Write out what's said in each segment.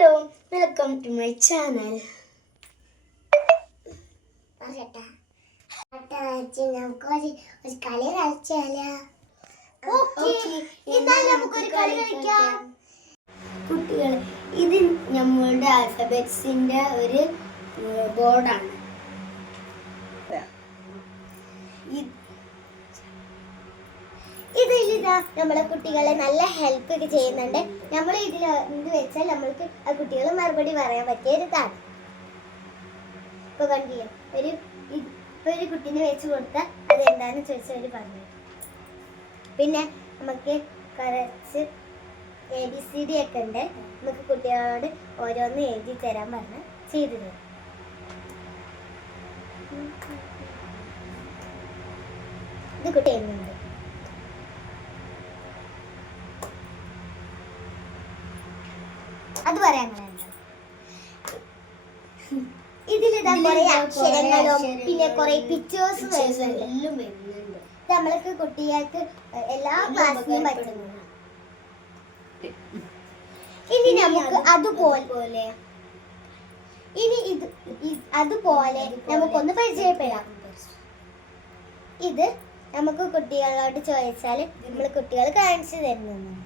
Hello, welcome to my channel. കുട്ടികൾ, ഇത് നമ്മളുടെ ആൽഫബറ്റ്സിന്റെ ഒരു ബോർഡാണ്. ഇതിലിതാ നമ്മളെ കുട്ടികളെ നല്ല ഹെൽപ്പ് ഒക്കെ ചെയ്യുന്നുണ്ട്. നമ്മൾ ഇതിൽ എന്ത് വെച്ചാൽ നമ്മൾക്ക് ആ കുട്ടികൾ മറുപടി പറയാൻ പറ്റിയ ഒരു ഇതാണ്. ഇപ്പൊ കണ്ടില്ലേ, ഒരു കുട്ടീനെ വെച്ച് കൊടുത്താൽ അത് എന്താണെന്ന് ചോദിച്ചാൽ പറഞ്ഞു. പിന്നെ നമുക്ക് കുറച്ച് ABCD ഒക്കെ ഉണ്ട്. നമുക്ക് കുട്ടികളോട് ഓരോന്ന് എഴുതി തരാൻ പറഞ്ഞ് ചെയ്തു തരും. ഇത് കുട്ടി എഴുതുന്നുണ്ട്. അത് പറയാൻ ഇതിലിതാ കുറെ അക്ഷരങ്ങളും പിന്നെ കുറെ പിക്ചേഴ്സും വരുന്നുണ്ട്. നമ്മൾക്ക് കുട്ടികൾക്ക് എല്ലാ ക്ലാസ്സിലും പറ്റുന്നു. ഇനി നമുക്ക് അതുപോലെ അതുപോലെ നമുക്കൊന്ന് പരിചയപ്പെടാം. ഇത് നമുക്ക് കുട്ടികളോട് ചോദിച്ചാൽ നമ്മൾ കുട്ടികൾ കാണിച്ചു തരുന്നതാണ്.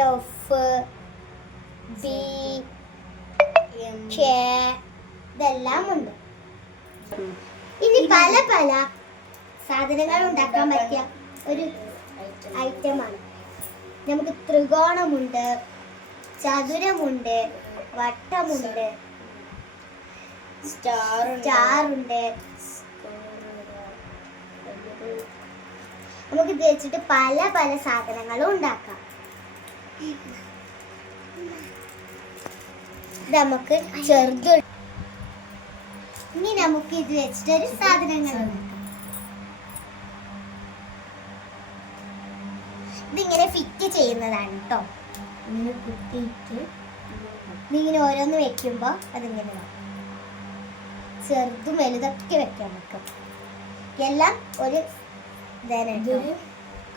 F, B, K ഇതെല്ലാം ഉണ്ട്. ഇനി പല പല സാധനങ്ങൾ ഉണ്ടാക്കാൻ പറ്റിയ ഒരു ഐറ്റമാണ്. നമുക്ക് ത്രികോണമുണ്ട്, ചതുരമുണ്ട്, വട്ടമുണ്ട്, സ്റ്റാറുണ്ട്. നമുക്ക് ഇത് വെച്ചിട്ട് പല പല സാധനങ്ങളും ഉണ്ടാക്കാം. നമുക്ക് ചെറുത്. ഇനി നമുക്ക് ഇത് വെച്ചിട്ടൊരു സാധനങ്ങൾ ഇതിങ്ങനെ ഫിറ്റ് ചെയ്യുന്നതാണ് കേട്ടോ. ഇങ്ങനെ കുത്തിയിട്ട് ഇതിങ്ങനെ ഓരോന്ന് വെക്കുമ്പോ അതിങ്ങനെ ചെറുതും വലുതൊക്കെ വെക്കാൻ പറ്റും. എല്ലാം ഒരു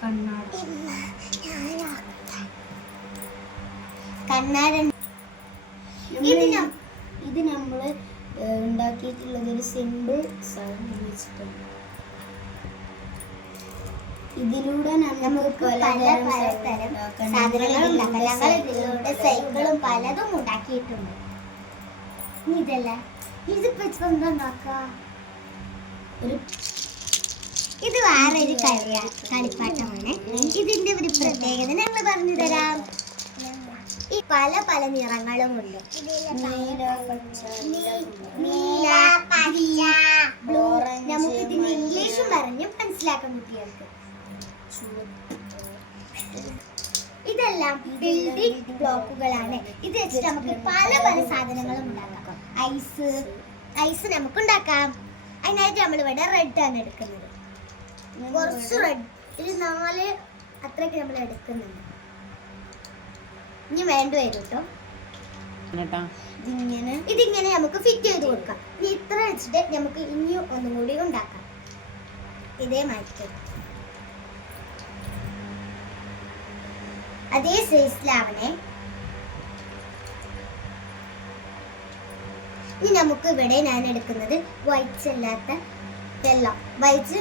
കണ്ണാട. ഇത് നമ്മള് ഉണ്ടാക്കിയിട്ടുള്ളത് ഒരു സിമ്പിൾ സാധനം വെച്ചിട്ടാണ്. ഇതിലൂടെ നമുക്ക് പലതരം സാധനങ്ങൾ ഉണ്ടാക്കാം. ഇതിലൂടെ സൈക്കിളും പലതും ഉണ്ടാക്കിയിട്ടുണ്ട്. ഇതല്ല, ഇതിപ്പോ ഉണ്ടാക്കാം. ഇത് വേറൊരു കളിപ്പാട്ടമാണ്. ഇതിന്റെ ഒരു പ്രത്യേകത ഞങ്ങൾ പറഞ്ഞു തരാം. ഈ പല പല നിറങ്ങളും ഉണ്ട്. നീല, പച്ച, ബ്ലൂ. നമുക്ക് ഇതിന് ഇംഗ്ലീഷും പറഞ്ഞ് മനസ്സിലാക്കാൻ കുട്ടികൾക്ക്. ഇതെല്ലാം ബിൽഡിംഗ് ബ്ലോക്കുകളാണ്. ഇത് വെച്ചിട്ട് നമുക്ക് പല പല സാധനങ്ങളും ഉണ്ടാക്കാം. ഐസ് നമുക്ക് ഉണ്ടാക്കാം. അതിനായിട്ട് നമ്മൾ ഇവിടെ റെഡ് ആണ് എടുക്കുന്നത്. കുറച്ച് റെഡ്, ഒരു 4 അത്രയൊക്കെ നമ്മൾ എടുക്കുന്നുണ്ട്. ഇനി വേണ്ട വരും കേട്ടോ. ഇതിങ്ങനെ നമുക്ക് ഫിറ്റ് ചെയ്ത് കൊടുക്കാം. ഇനി ഇത്ര വെച്ചിട്ട് നമുക്ക് ഇനിയും ഒന്നും കൂടി ഉണ്ടാക്കാം. ഇതേ മാറ്റി അതേ സൈസിലാവണേ. ഇനി നമുക്ക് ഇവിടെ ഞാൻ എടുക്കുന്നത് വൈറ്റ് അല്ലാത്ത വെള്ളം. വൈറ്റ്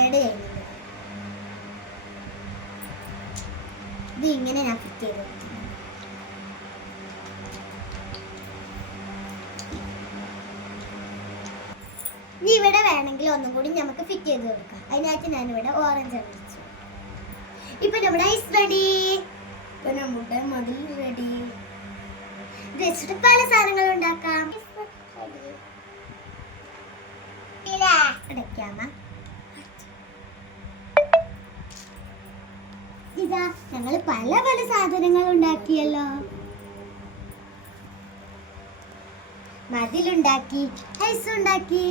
ഏഡ് ചെയ്യുന്നത് ഇത് ഇങ്ങനെ ഞാൻ ഫിറ്റ് ചെയ്ത് കൊടുക്കുന്നു. ഇനി ഇവിടെ വേണമെങ്കിൽ ഒന്നും കൂടി നമുക്ക് ഫിറ്റ് ചെയ്ത് കൊടുക്കാം. അതിനായിട്ട് ഞാനിവിടെ ഓറഞ്ച് അടിച്ചു. ഇപ്പൊ നമ്മുടെ ഐസ് റെഡി. ഇപ്പൊ നമ്മുടെ മതിൽ റെഡി. ഇത് വെച്ചിട്ട് പല സാധനങ്ങളും ഉണ്ടാക്കാം. ഇതാ ഞങ്ങൾ പല പല സാധനങ്ങൾ ഉണ്ടാക്കിയല്ലോ. മതിലുണ്ടാക്കി, ഐസ് ഉണ്ടാക്കി.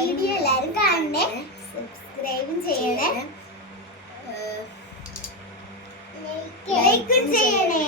വീഡിയോ എല്ലാരും കാണണേ, സബ്സ്ക്രൈബും ചെയ്യണേ, ലൈക്കും ചെയ്യണേ.